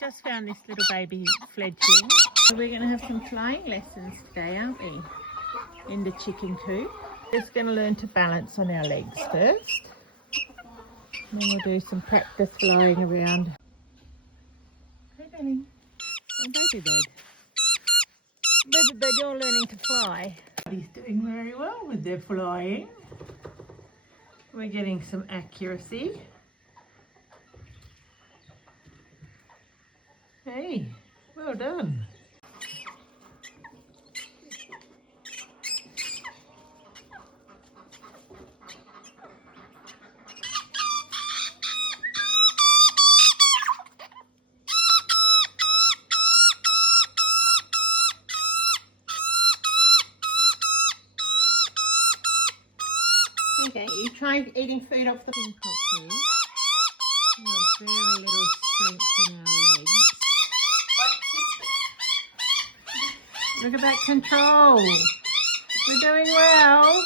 Just found this little baby fledgling. So we're going to have some flying lessons today, aren't we? In the chicken coop. Just going to learn to balance on our legs first. And then we'll do some practice flying around. Hey, darling. Oh, baby bird. Baby bird, you're learning to fly. He's doing very well with their flying. We're getting some accuracy. Hey, well done. Okay, you try eating food off the pin pot, please. We have very little strength in our legs. Look at that control. We're doing well.